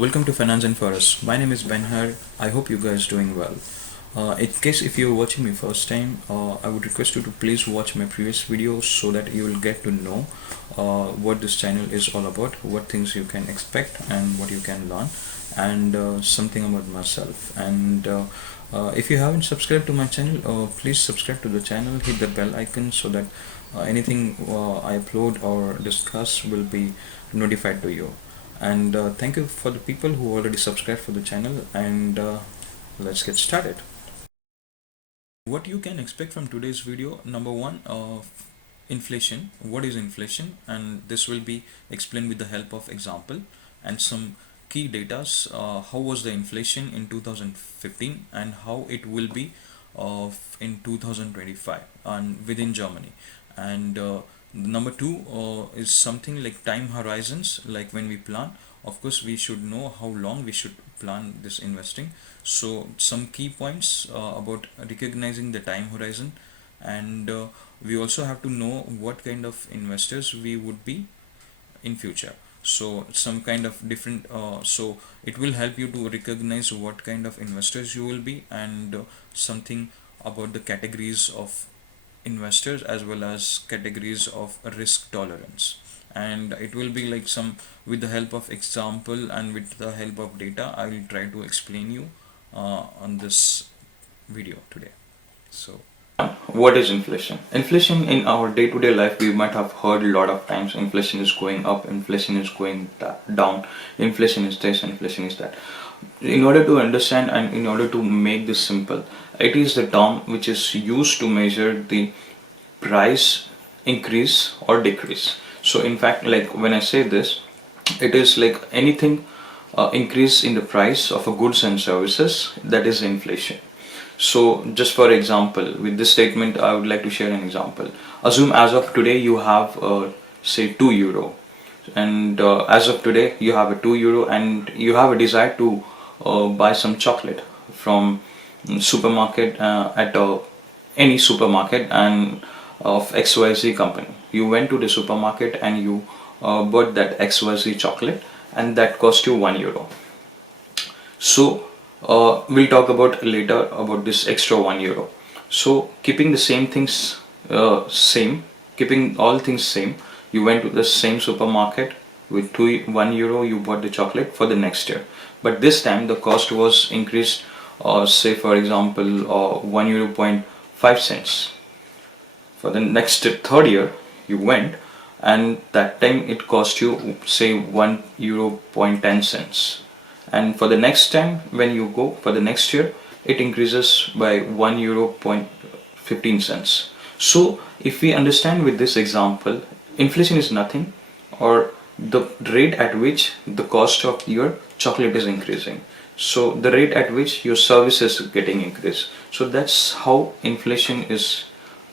Welcome to Finance and Forest. My name is Benhar. I hope you guys doing well. In case if you're watching me first time, I would request you to please watch my previous videos so that you will get to know what this channel is all about, what things you can expect and what you can learn, and something about myself. And if you haven't subscribed to my channel, please subscribe to the channel, hit the bell icon so that anything I upload or discuss will be notified to you. And thank you for the people who already subscribed for the channel, and let's get started. What you can expect from today's video: number one, inflation. What is inflation? And this will be explained with the help of example and some key datas. How was the inflation in 2015 and how it will be in 2025 and within Germany. And number two is something like time horizons, like when we plan. Of course, we should know how long we should plan this investing. So some key points about recognizing the time horizon, and we also have to know what kind of investors we would be in future. So some kind of different so it will help you to recognize what kind of investors you will be, and something about the categories of investors as well as categories of risk tolerance. And it will be like some, with the help of example and with the help of data, I will try to explain you on this video today. So what is inflation? Inflation in our day-to-day life, we might have heard a lot of times: inflation is going up, inflation is going down, inflation is this, inflation is that. In order to understand and in order to make this simple, it is the term which is used to measure the price increase or decrease. So in fact, like when I say this, it is like anything increase in the price of a goods and services, that is inflation. So just for example, with this statement, I would like to share an example. Assume as of today you have say €2, and as of today you have a €2 and you have a desire to buy some chocolate from supermarket at any supermarket and of XYZ company. You went to the supermarket and you bought that XYZ chocolate, and that cost you €1. So we'll talk about later about this extra €1. So keeping the same things keeping all things same, you went to the same supermarket with €1. You bought the chocolate for the next year, but this time the cost was increased. Say for example, €1.5. For the next third year, you went, and that time it cost you say €1.10. And for the next time when you go for the next year, it increases by €1.15. So if we understand with this example, inflation is nothing or the rate at which the cost of your chocolate is increasing, so the rate at which your service is getting increased. So that's how inflation is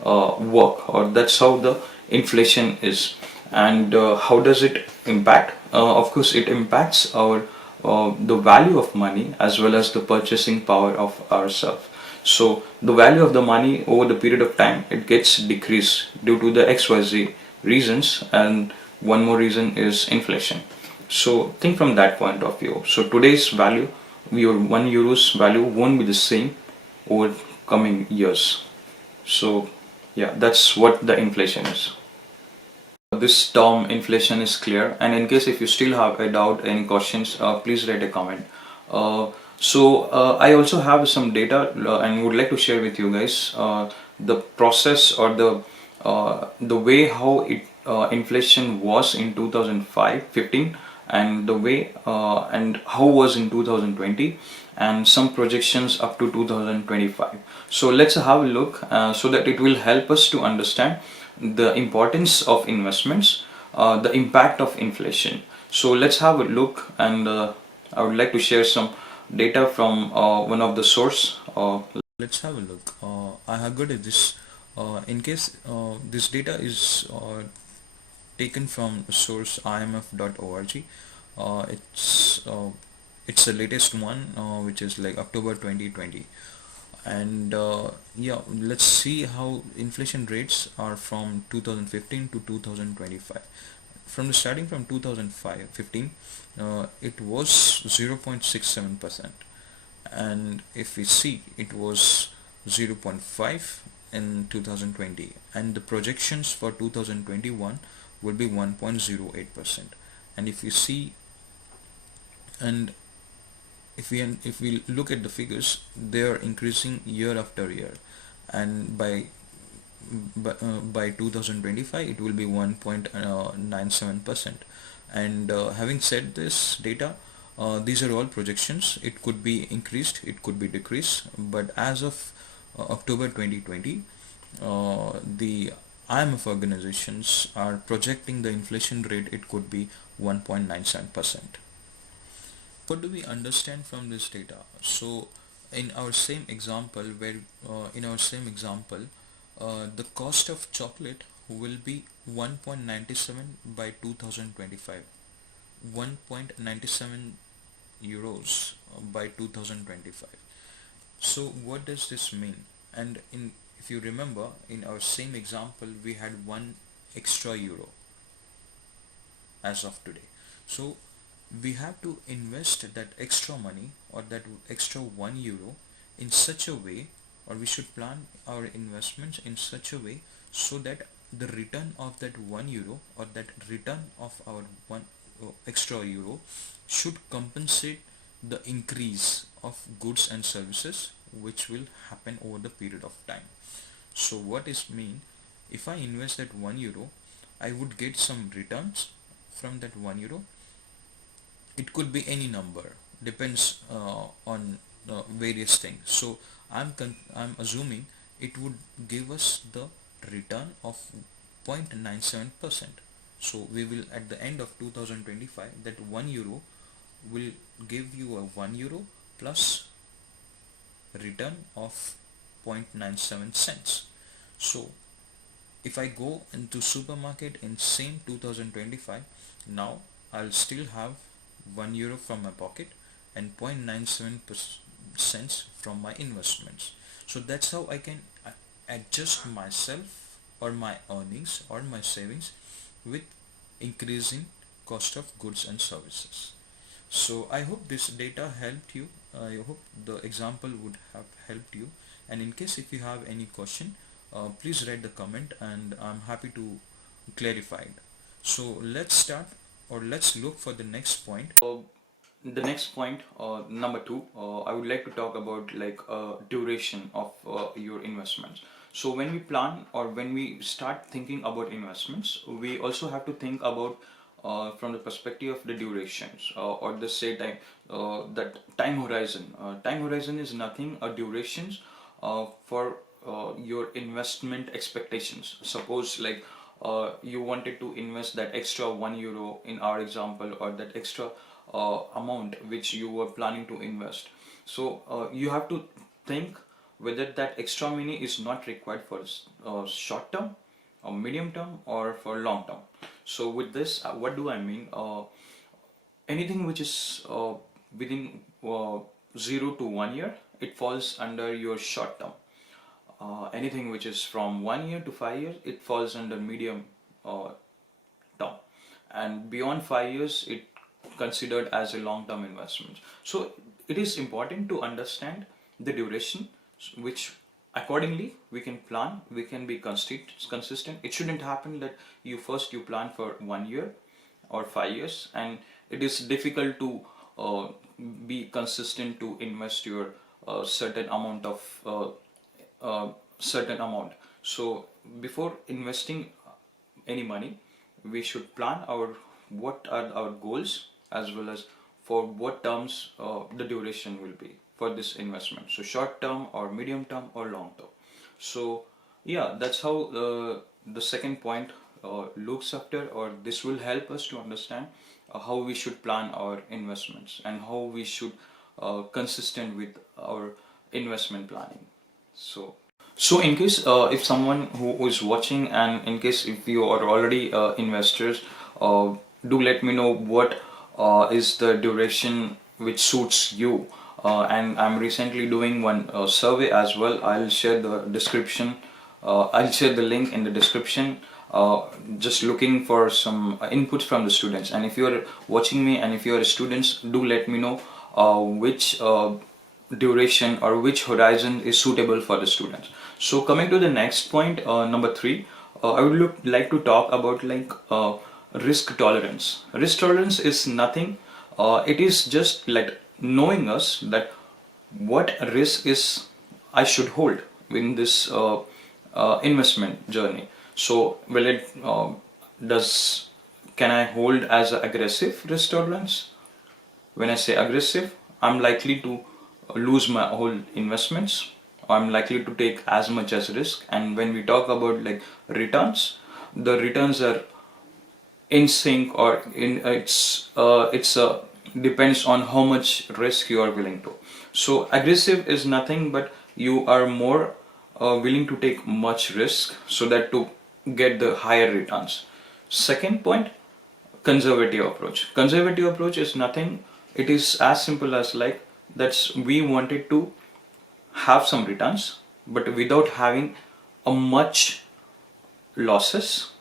work, or that's how the inflation is. And how does it impact? Of course, it impacts our the value of money as well as the purchasing power of ourselves. So the value of the money over the period of time, it gets decreased due to the XYZ reasons, and one more reason is inflation. So think from that point of view. So today's value, your €1's value won't be the same over coming years. So yeah, that's what the inflation is. This term inflation is clear, and in case if you still have a doubt, any questions, please write a comment. I also have some data and would like to share with you guys the process or the way how inflation was in 2015, and the way and how was in 2020, and some projections up to 2025. So let's have a look so that it will help us to understand the importance of investments, the impact of inflation. So let's have a look, and I would like to share some data from one of the source. Let's have a look. I have got this. In case this data is taken from source imf.org. It's the latest one, which is like October 2020. And yeah, let's see how inflation rates are from 2015 to 2025. from the starting from 2015, it was 0.67%, and if we see, it was 0.5 in 2020, and the projections for 2021 will be 1.08%. And if we see, and if we look at the figures, they are increasing year after year, and by 2025 it will be 1.97%. And having said this data, these are all projections. It could be increased, it could be decreased, but as of October 2020, the IMF organizations are projecting the inflation rate, it could be 1.97%. What do we understand from this data? So in our same example, the cost of chocolate will be 1.97 by 2025, 1.97 euros by 2025. So what does this mean? And in if you remember, in our same example, we had 1 extra euro as of today. So we have to invest that extra money, or that extra 1 euro, in such a way, or we should plan our investments in such a way so that the return of that 1 euro, or that return of our one extra euro, should compensate the increase of goods and services which will happen over the period of time. So what is mean, if I invest that 1 euro, I would get some returns from that 1 euro. It could be any number, depends on various things. So I'm assuming it would give us the return of 0.97%. So we will, at the end of 2025, that 1 euro will give you a 1 euro plus return of 0.97 cents. So if I go into supermarket in same 2025, now I'll still have 1 euro from my pocket and 0.97 cents from my investments. So that's how I can adjust myself, or my earnings, or my savings, with increasing cost of goods and services. So I hope this data helped you. I hope the example would have helped you. And in case if you have any question, please write the comment, and I'm happy to clarify it. So let's start, or let's look for the next point. The next point, number two, I would like to talk about like duration of your investments. So when we plan, or when we start thinking about investments, we also have to think about from the perspective of the durations, or the say time, that time horizon. Time horizon is nothing, a durations for your investment expectations. Suppose like you wanted to invest that extra 1 euro in our example, or that extra amount which you were planning to invest. So you have to think whether that extra money is not required for short term, or medium term, or for long term. So with this, what do I mean? Anything which is within 0 to 1 year, it falls under your short term. Anything which is from 1 year to 5 years, it falls under medium term, and beyond 5 years, it considered as a long-term investment. So it is important to understand the duration, which accordingly we can plan, we can be consistent. It shouldn't happen that you plan for 1 year or 5 years, and it is difficult to be consistent to invest your certain amount. So before investing any money, we should plan what are our goals, as well as for what terms the duration will be for this investment. So short term, or medium term, or long term. So yeah, that's how the second point looks after, or this will help us to understand how we should plan our investments, and how we should consistent with our investment planning. So in case if someone who is watching, and in case if you are already investors, do let me know what is the duration which suits you. And I'm recently doing one survey as well. I'll share the link in the description. just looking for some inputs from the students. And if you are watching me and if you are students, do let me know which duration or which horizon is suitable for the students. So coming to the next point, number three, I would like to talk about like risk tolerance. Risk tolerance is nothing. It is just like knowing us that what risk is I should hold in this investment journey. So will it does can I hold as a aggressive risk tolerance? When I say aggressive, I'm likely to lose my whole investments. I'm likely to take as much as risk. And when we talk about like returns, the returns are in sync, or in it's depends on how much risk you are willing to. So aggressive is nothing but you are more willing to take much risk so that to get the higher returns. Second point, conservative approach. Conservative approach is nothing, it is as simple as like that's we wanted to have some returns but without having a much losses.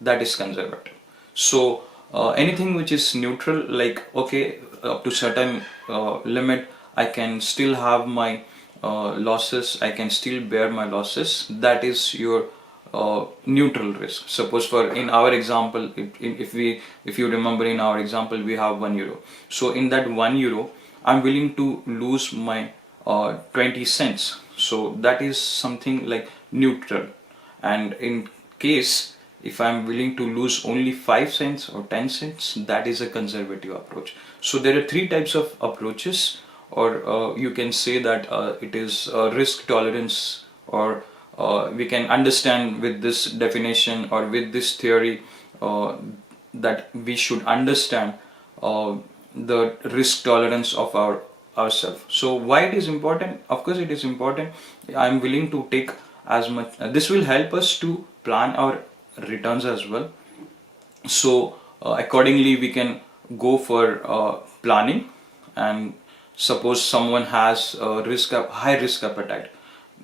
That is conservative. So anything which is neutral, like okay, up to certain limit I can still have my losses, I can still bear my losses, that is your neutral risk. Suppose for in our example, if you remember in our example we have €1. So in that €1 I'm willing to lose my 20 cents. So that is something like neutral. And in case if I'm willing to lose only 5 cents or 10 cents, that is a conservative approach. So there are three types of approaches, or you can say that it is risk tolerance, or we can understand with this definition or with this theory that we should understand the risk tolerance of ourselves. So why it is important? Of course it is important. I'm willing to take as much. This will help us to plan our returns as well. So accordingly we can go for planning. And suppose someone has high risk appetite,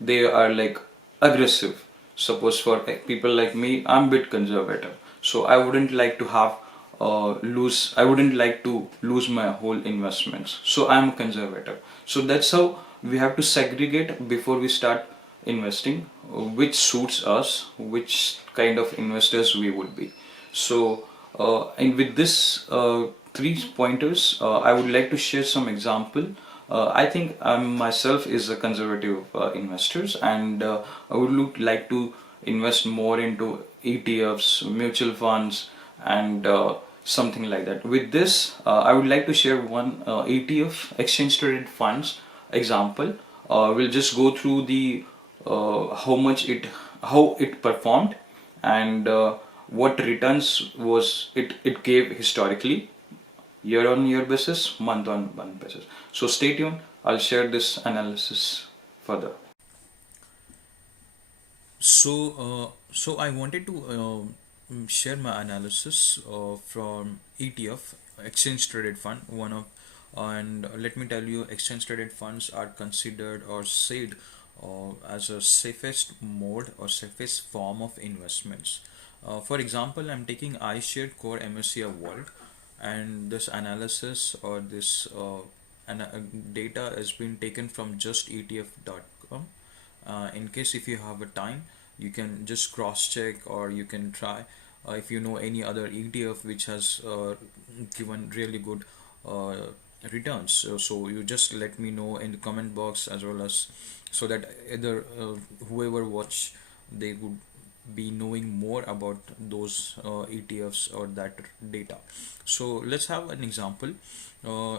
they are like aggressive. Suppose for people like me, I'm a bit conservative, so I wouldn't like to have I wouldn't like to lose my whole investments, so I'm conservative. So that's how we have to segregate before we start investing, which suits us, which kind of investors we would be. So and with this three pointers, I would like to share some example. I think myself is a conservative investors, and I would like to invest more into ETFs, mutual funds, and something like that. With this, I would like to share one ETF, exchange traded funds example. We'll just go through the how it performed, and what returns was it gave historically, year on year basis, month on month basis. So stay tuned, I'll share this analysis further. So I wanted to share my analysis from ETF, exchange traded fund, one of, and let me tell you, exchange traded funds are considered or said as a safest mode or safest form of investments. For example, I'm taking iShares Core MSCI World, and this analysis or this data has been taken from justetf.com. In case if you have a time, you can just cross check, or you can try if you know any other ETF which has given really good uh, returns. So you just let me know in the comment box, as well as so that either whoever watch, they would be knowing more about those ETFs or that data. So let's have an example. Uh,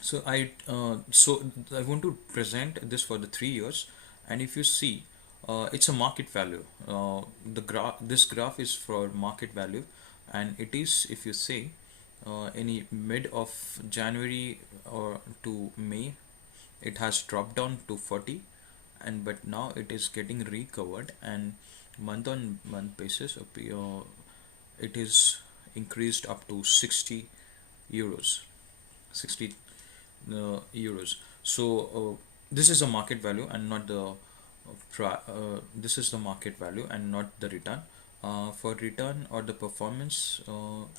so I want to present this for the 3 years, and if you see, it's a market value. The graph, this graph is for market value, and it is, if you say, any mid of January or to May, it has dropped down to 40, and but now it is getting recovered, and month on month basis, it is increased up to 60 euros, 60 euros. So this is a market value and not the this is the market value and not the return. For return or the performance,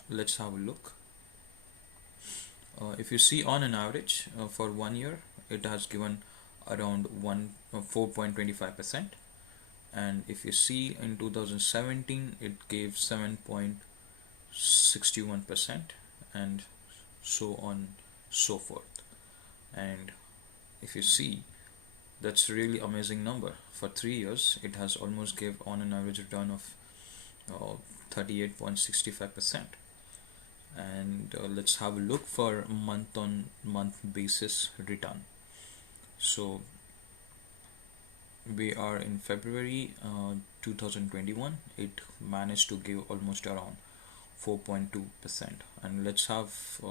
let's have a look. If you see on an average for 1 year, it has given around 4.25%, and if you see in 2017, it gave 7.61%, and so on, so forth. And if you see, that's really amazing number. For 3 years, it has almost gave on an average return of 38.65%. And let's have a look for month on month basis return. So we are in February 2021. It managed to give almost around 4.2%, and let's have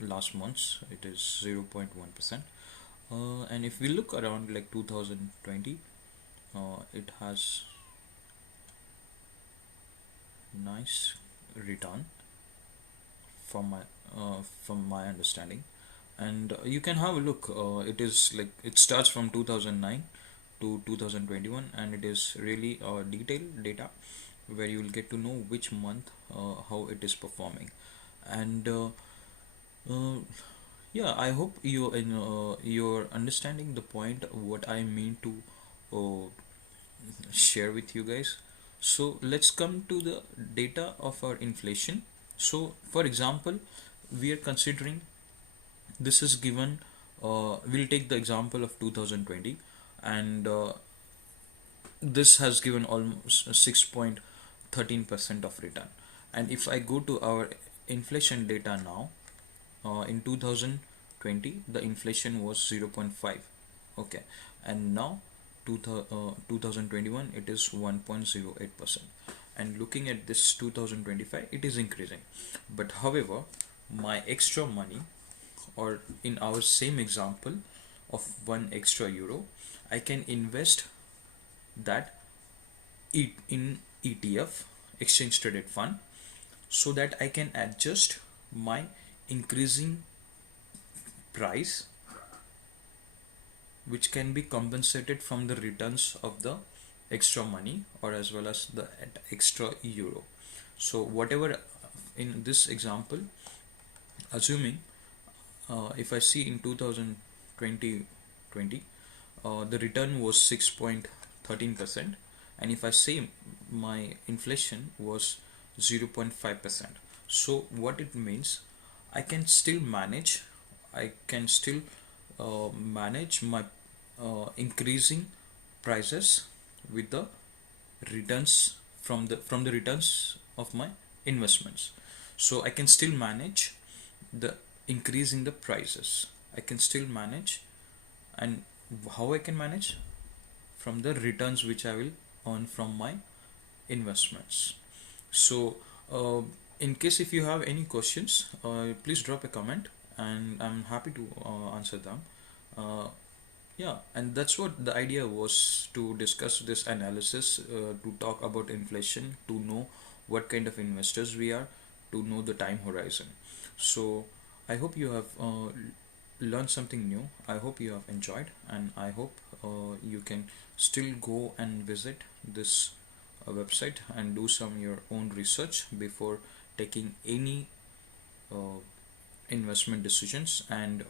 last month's, it is 0.1%. And if we look around like 2020, it has nice return from my understanding. And you can have a look. It is like it starts from 2009 to 2021, and it is really detailed data where you will get to know which month how it is performing. And uh, yeah, I hope you're understanding the point what I mean to uh, share with you guys. So let's come to the data of our inflation. So for example, we are considering this is given, we'll take the example of 2020, and this has given almost 6.13% of return. And if I go to our inflation data now, in 2020 the inflation was 0.5. Okay, and now 2021 it is 1.08%, and looking at this 2025 it is increasing. But however, my extra money, or in our same example of 1 extra euro, I can invest that in ETF, exchange traded fund, so that I can adjust my increasing price, which can be compensated from the returns of the extra money or as well as the extra euro. So whatever, in this example, assuming if I see in 2020, the return was 6.13%, and if I say my inflation was 0.5%. So what it means, I can still manage, I can still manage my increasing prices with the returns from the returns of my investments. So I can still manage the increase in the prices. I can still manage. And how I can manage? From the returns which I will earn from my investments. So in case if you have any questions, please drop a comment, and I'm happy to answer them. uh, yeah, and that's what the idea was, to discuss this analysis, to talk about inflation, to know what kind of investors we are, to know the time horizon. So I hope you have learned something new. I hope you have enjoyed, and I hope you can still go and visit this website and do some your own research before taking any uh, investment decisions. And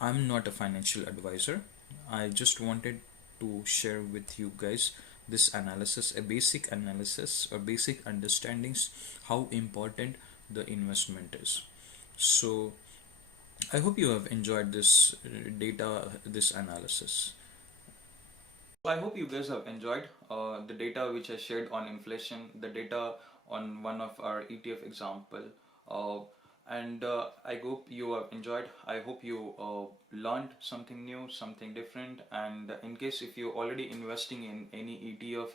I'm not a financial advisor. I just wanted to share with you guys this analysis, a basic analysis or basic understandings how important the investment is. So I hope you have enjoyed this data, this analysis. I hope you guys have enjoyed the data which I shared on inflation, the data on one of our ETF example, uh, and I hope you have enjoyed. I hope you learned something new, something different. And in case if you're already investing in any ETF,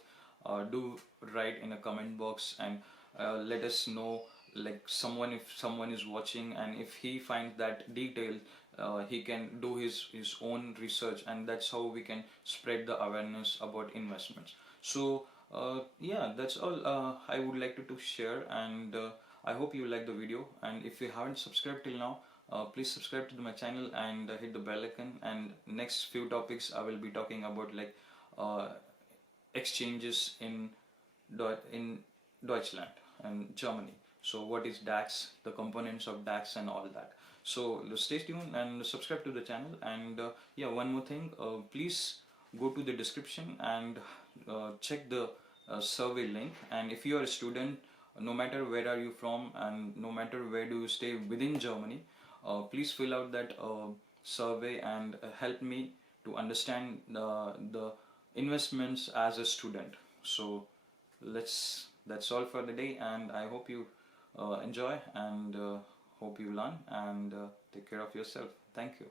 do write in a comment box, and let us know, like someone, if someone is watching and if he finds that detail, he can do his own research, and that's how we can spread the awareness about investments. So yeah, that's all I would like to share. And I hope you like the video, and if you haven't subscribed till now, please subscribe to my channel and hit the bell icon. And next few topics I will be talking about, like exchanges in in Deutschland and Germany. So what is DAX, the components of DAX and all that. So stay tuned and subscribe to the channel. And yeah, one more thing, please go to the description and check the survey link. And if you are a student, no matter where are you from and no matter where do you stay within Germany, please fill out that survey and help me to understand the investments as a student. So that's all for the day, and I hope you enjoy and hope you learn and take care of yourself. Thank you.